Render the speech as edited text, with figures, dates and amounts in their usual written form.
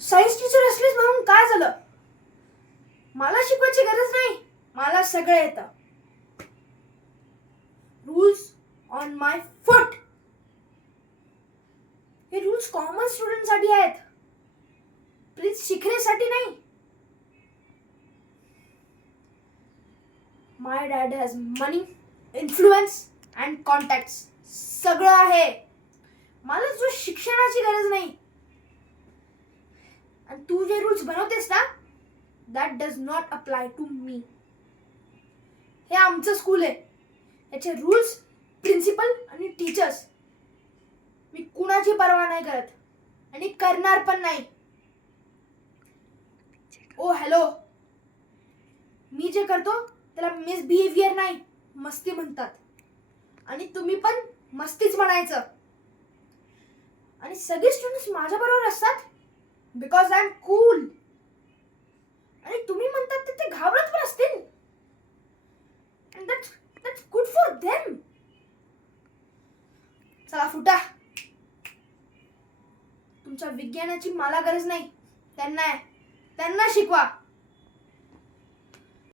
Science teacher असलीस म्हणून काय झालं? मला शिकवायची गरज नाही, मला सगळं येतं. Rules on my foot. हे रूल्स कॉमन स्टुडंट साठी आहेत, प्लीज शिकण्यासाठी नाही. My dad has money, influence and contacts. सगळं आहे. मला तुझ्या शिक्षणाची गरज नाही. आणि तू जे रूल्स बनवतेस ना, that does not apply to me. हे आमचं स्कूल आहे. याचे रूल्स, प्रिन्सिपल आणि टीचर्स मी कुणाची पर्वा नाही करत आणि करणार पण नाही. ओ हॅलो, मी जे करतो त्याला मिसबिहेवियर नाही, मस्ती म्हणतात. आणि तुम्ही पण मस्तीच म्हणायचं. आणि सगळे स्टुडंट्स माझ्या बरोबर असतात बिकॉज आय एम कूल. आणि तुम्ही म्हणतात ते घाबरत पण असतील. And that's good for them. चला फुटा. तुमच्या विज्ञानाची मला गरज नाही, त्यांना शिकवा.